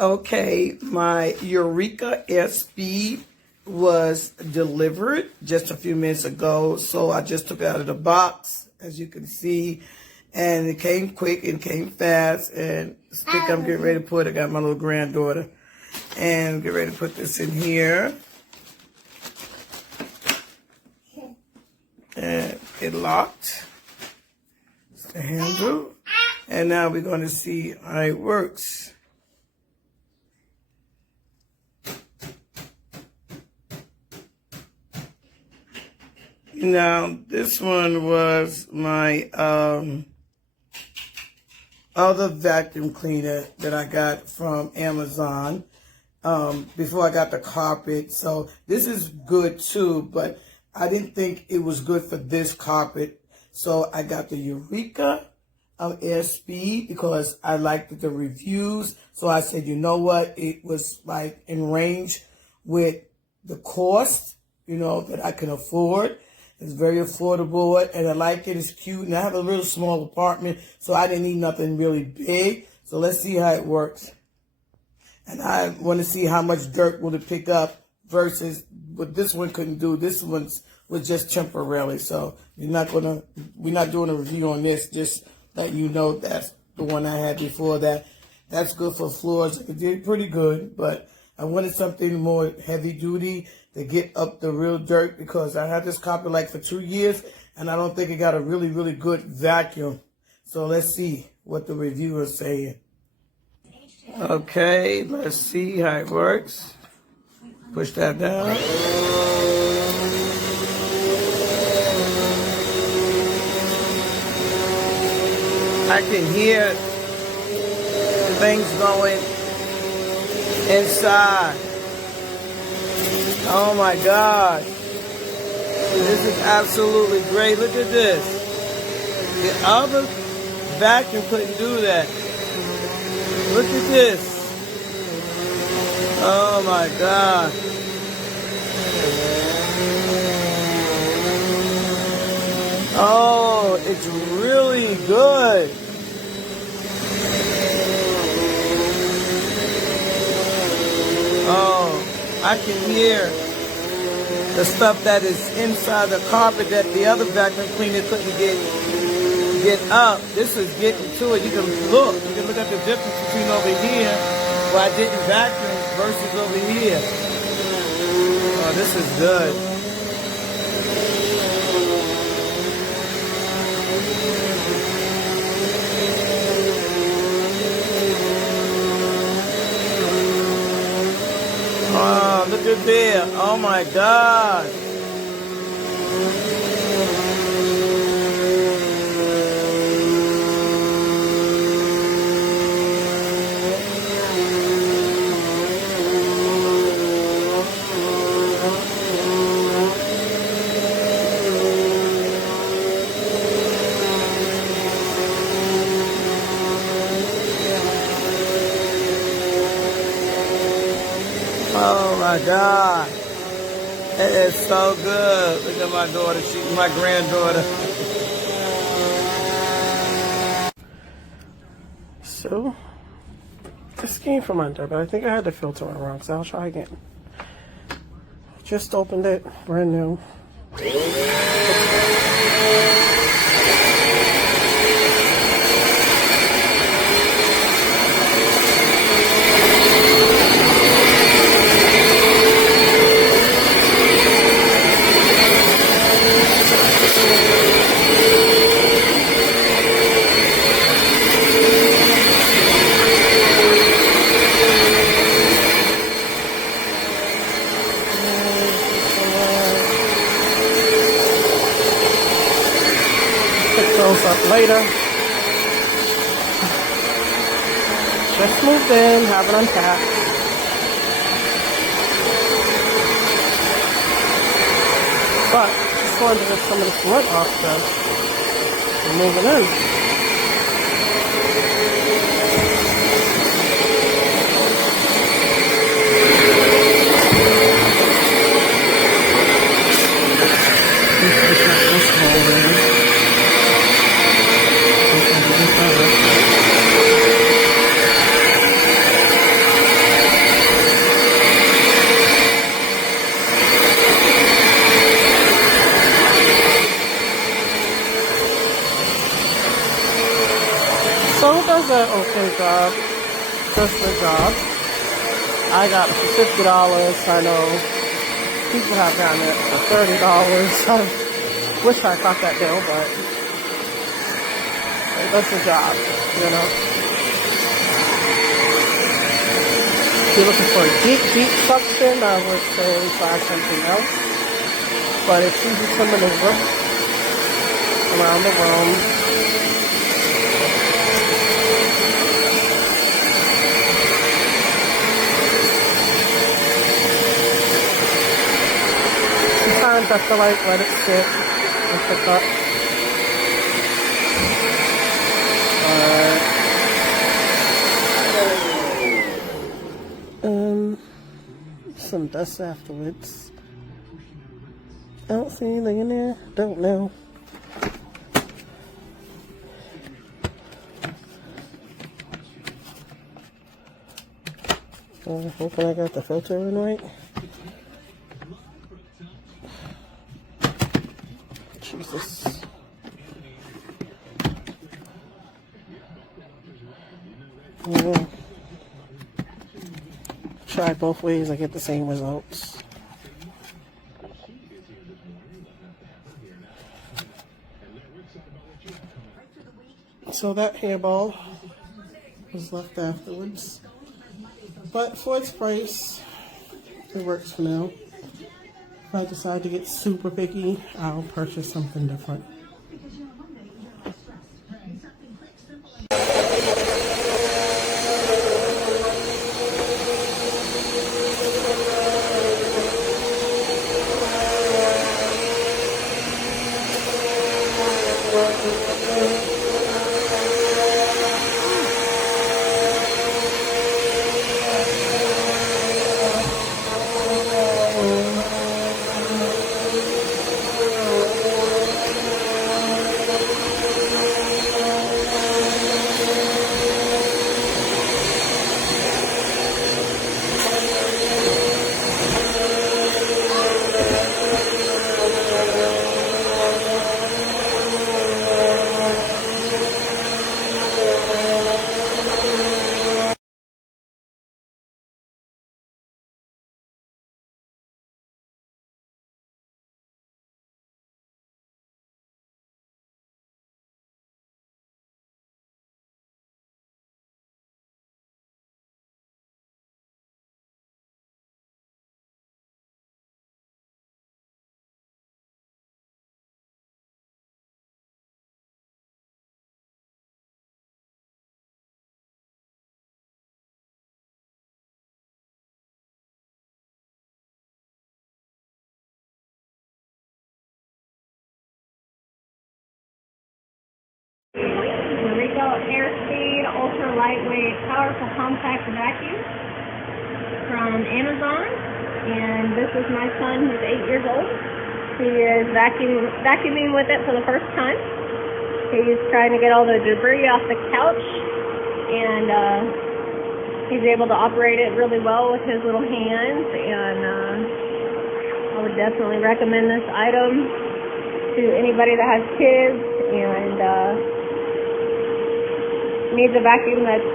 Okay, my Eureka Airspeed was delivered just a few minutes ago, so I just took it out of the box, as you can see, and it came quick and came fast, and the stick I'm getting ready to put, I got my little granddaughter, and get ready to put this in here, and it locked, it's the handle, and now we're going to see how it works. Now, this one was my other vacuum cleaner that I got from Amazon before I got the carpet. So this is good too, but I didn't think it was good for this carpet. So I got the Eureka Airspeed because I liked the reviews. So I said, you know what? It was like in range with the cost, you know, that I can afford. It's very affordable, and I like it. It's cute, and I have a little small apartment, so I didn't need nothing really big. So let's see how it works. And I want to see how much dirt will it pick up versus what this one couldn't do. This one's was just temporarily. So we're not doing a review on this. Just let you know that's the one I had before that. That's good for floors. It did pretty good, but I wanted something more heavy duty to get up the real dirt because I had this carpet like for 2 years and I don't think it got a really, really good vacuum. So let's see what the reviewer is saying. Okay, let's see how it works. Push that down. I can hear things going inside. Oh my God. This is absolutely great. Look at this. The other vacuum couldn't do that. Look at this. Oh my God. Oh, it's really good. Oh, I can hear the stuff that is inside the carpet that the other vacuum cleaner couldn't get up. This is getting to it. You can look at the difference between over here where I didn't vacuum versus over here. Oh, this is good. Oh, look at there. Oh my God. Oh my God. It is so good. Look at my daughter. She's my granddaughter. So, this came from under, but I think I had the filter on wrong, so I'll try again. Just opened it, brand new. Those up later. Just moved in, haven't unpacked. But just wanted to get some of this wood off them. Moving in. an okay job. Just a job. I got it for $50. I know people have gotten it for $30. I wish I caught that deal, but that's a job, you know. If you're looking for a deep suction, I would say try something else. But it's easy to maneuver around the room. Sometimes I feel like let it sit and pick up. Some dust afterwards. I don't see anything in there. Don't know. Hoping I got the filter in right. Jesus. Yeah. Try both ways, I get the same results. So that hairball was left afterwards. But for its price, it works for now. If I decide to get super picky, I'll purchase something different. Eureka Airspeed ultra lightweight powerful compact vacuum from Amazon, and this is my son who's 8 years old. He is vacuuming with it for the first time. He's trying to get all the debris off the couch, and he's able to operate it really well with his little hands, and I would definitely recommend this item to anybody that has kids and needs a vacuum that's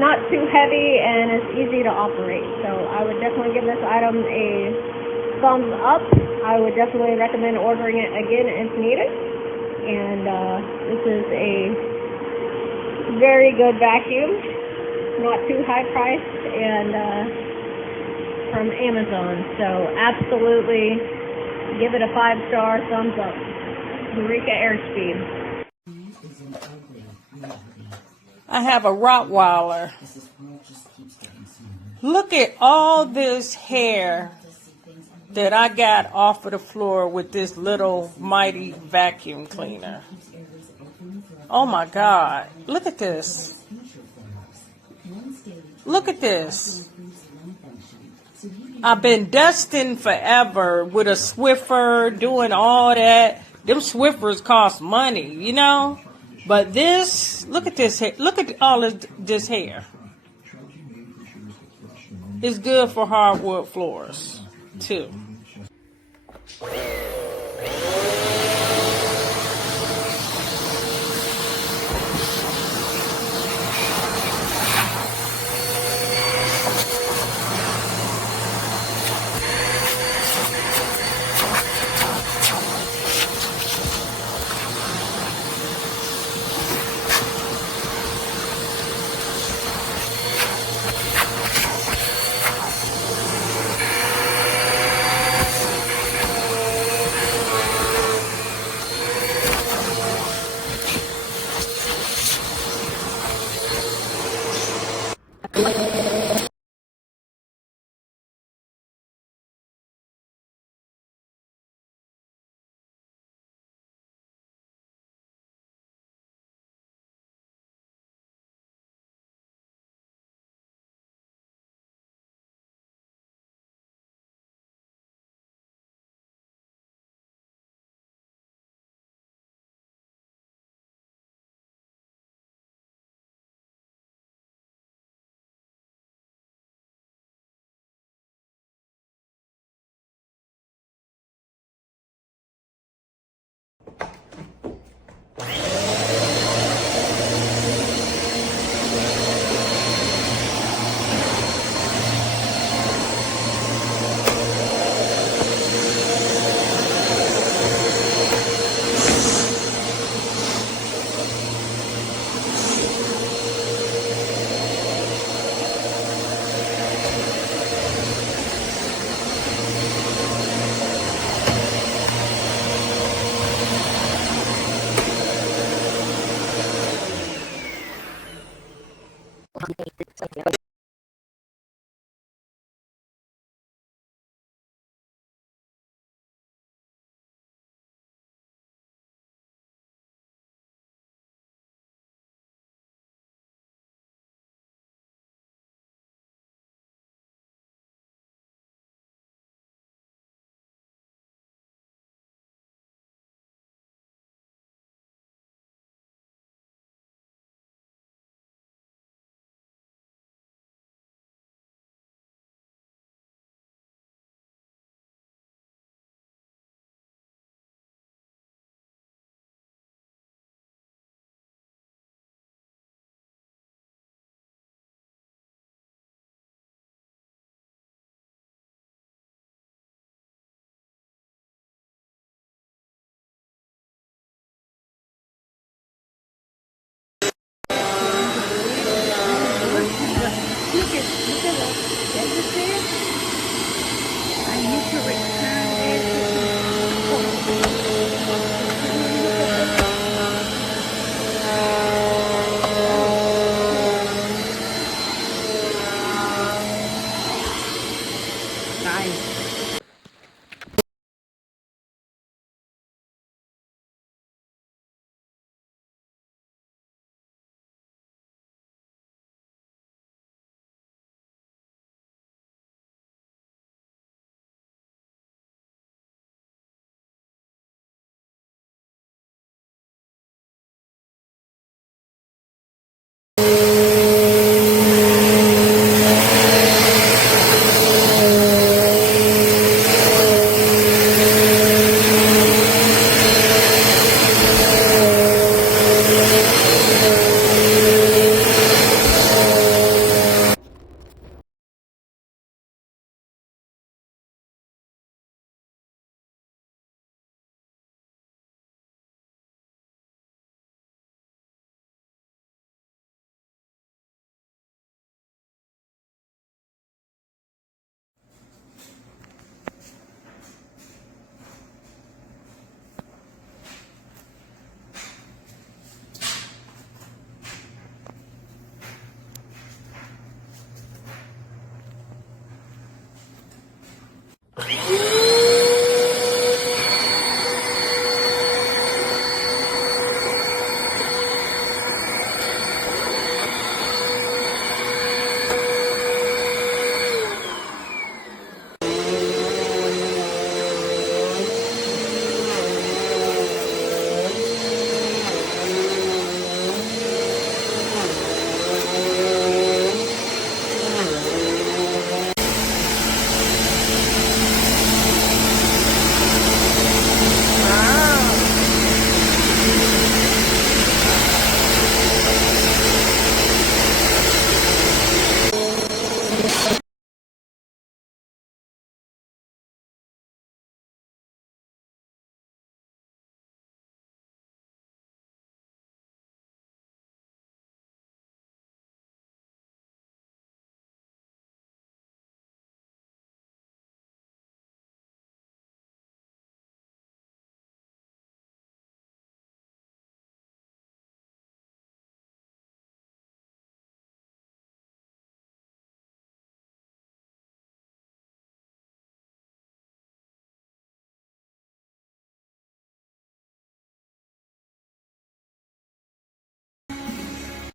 not too heavy and is easy to operate. So I would definitely give this item a thumbs up. I would definitely recommend ordering it again if needed. And this is a very good vacuum, not too high priced, and from Amazon. So absolutely give it a 5-star thumbs up. Eureka Airspeed. I have a Rottweiler. Look at all this hair that I got off of the floor with this little mighty vacuum cleaner. Oh my God. Look at this. Look at this. I've been dusting forever with a Swiffer, doing all that. Them Swiffers cost money, you know? But this, look at this hair. Look at all of this hair. It's good for hardwood floors, too. deficit. I need to return it. Nice.